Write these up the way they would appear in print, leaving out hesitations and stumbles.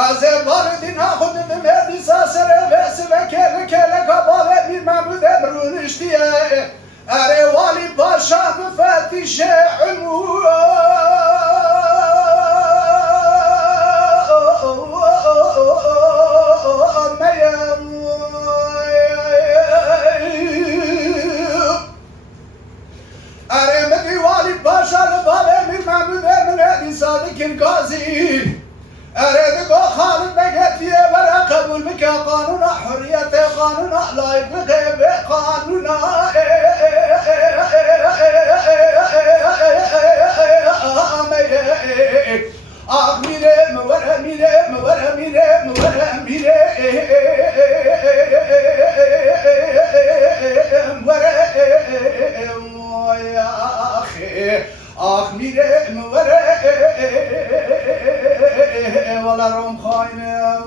از باردی نخود بمردی ساسره بس و کل کل کبابه میر محمود برونشتیه اره والی پاشا مفتیش عمو اره مدی والی پاشا لبابه میر محمود من صادق القاضي اره دقو خالد بقتليه ولا قبول بك قانون حرية قانون لا يبغي بقانون أميرة مور أميرة مور أميرة مور أميرة مور يا أخي أميرة مور ولا روم خاينة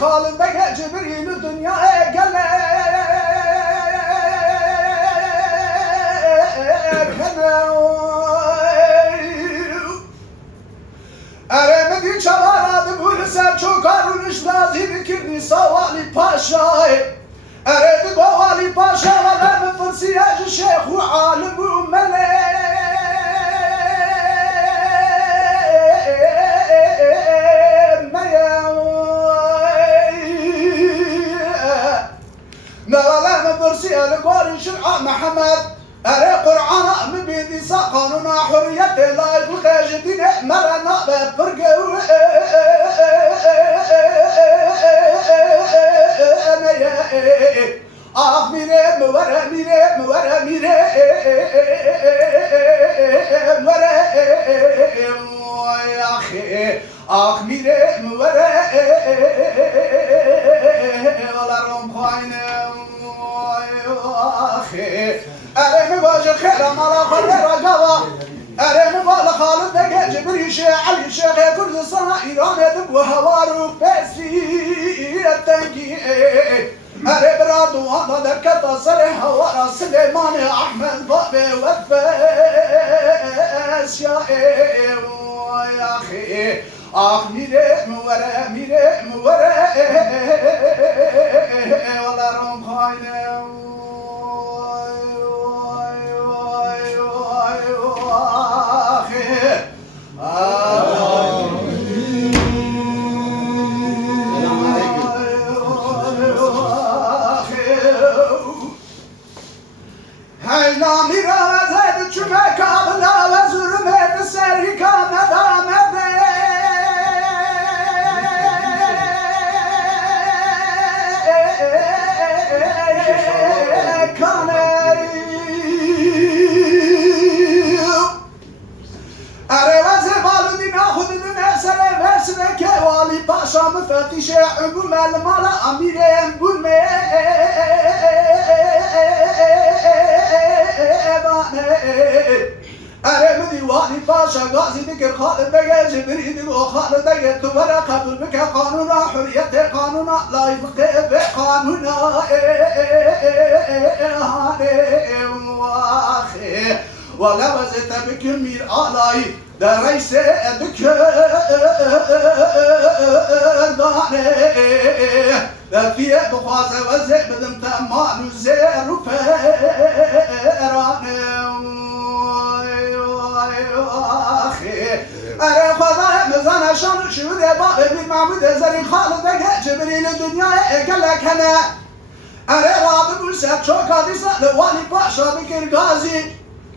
خالد بقى جبريل الدنيا قال ارمدی چوارا دبور سر چوکارونش لازی بکردی سوالی پاشای ارد گوالی پاشا ولا بفرسیاج شیخ و عالم و ملک نوالا مبرسي القول شرع محمد أري قرآن مبيدي قانون حرية لا يبقى جدين مرنا بفرقو ميري مورا ميري مورا ميري مورا يا أخي ميري مورا ولا روم خاينة أخي أري مواجه خير مالا خير رجوا أري موالا خالد بقى جبري شيخ علي شيخ كل سنة إيران يدب وهوارو بسي التنكي أري برادو وانا دركتا صريح ورا سليمان أحمد بابي وفاس يا أخي ميري مورا ميري مورا ولا روم خاينة هاي نامي رازد چمه کابلا و ظلمت سری کامد آمده اره وزر بالودی ناخود نسله ورسنه که والی پاشا مفتیش عموم المال امیره بولمه اره مدی والی پاشا غازی بکر خالد بگه جبرید و خالد بگه تو برا قبول بکر قانون حریت قانون لا يبقى بقانون واخي ولا وزت بكر مير آلاي در رئيس ذكر داني در فيه بخوازه وزه بدم تمان وزير وفيراني أخي أري خذا مزانا شان شهود باب مير محمود زري خالد بقى جبريل الدنيا قال لك أنا أري رابط وسات شوكا دي سأل والي باشا بكر غازي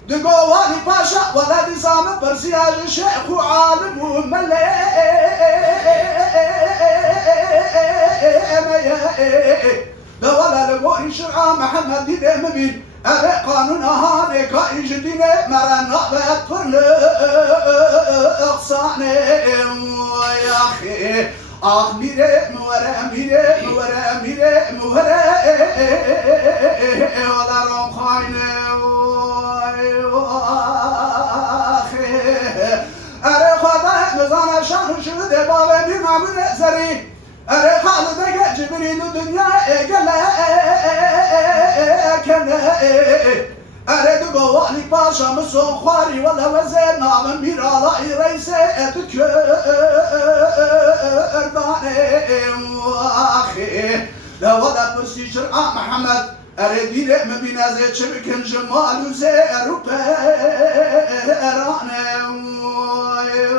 دقو والي باشا ولا دي سامن برسياج الشيخ وعالم وملي ولا لقوي شرع محمد دي مبين أبي قانون هاني كاي جديني مرنا بطل اقصاني يا أخي ميري مورا ميري مورا ميري مورا ولا روم خاينة بابا بی محمود زری اره خالد جبريل دنيا قال كنا اريد قوالي باشا مسون خواري ولا وزير نام ميرالا رئيسة اتكرداني واخي لا ولا برسي شرع محمد اريد يلئ مبينازي شبكن جمال وزير وبيراني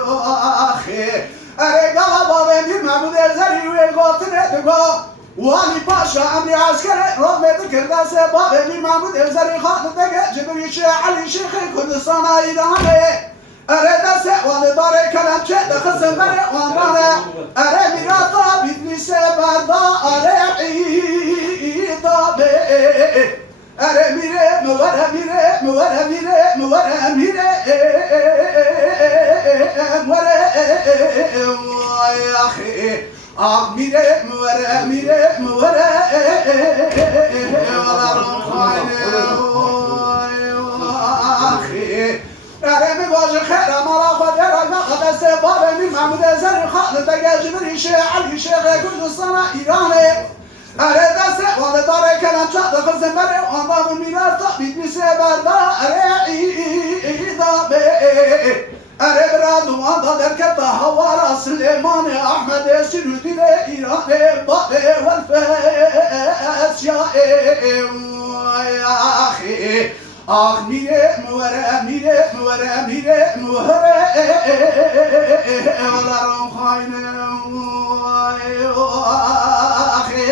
واخي اريد بابا بي محمود زري ويقوتني دقو والي باشا امري عسكري رغم ذكر داسه بابا بي محمود زري خالد دقا جبري شيخ علي شيخي كردستان ايداني اري داسه والي داري كلام شيء دخل بري وانداني اري ميراثا بيدني سبردا اري عيدا بي اري ميري مورا ميري مورا ميري مورا ميري مورا يا اخي ميري مورا ميري مورا ولا روحي اخي ارمي باجي خير مالا خدر المقد سباب من محمود زري خالد جبري شيخ علي شيخ كردستان ايراني اره دسته وانه داره کلم شد دخل زنبره وانه میرد تا بید میشه برده اره ایدا به اره برد وانه در کتا حوارا سلیمان احمد سرودی به ایران باقی والفاس یا اخی آخ میره موره میره موره میره موره ولرم خاینه آخی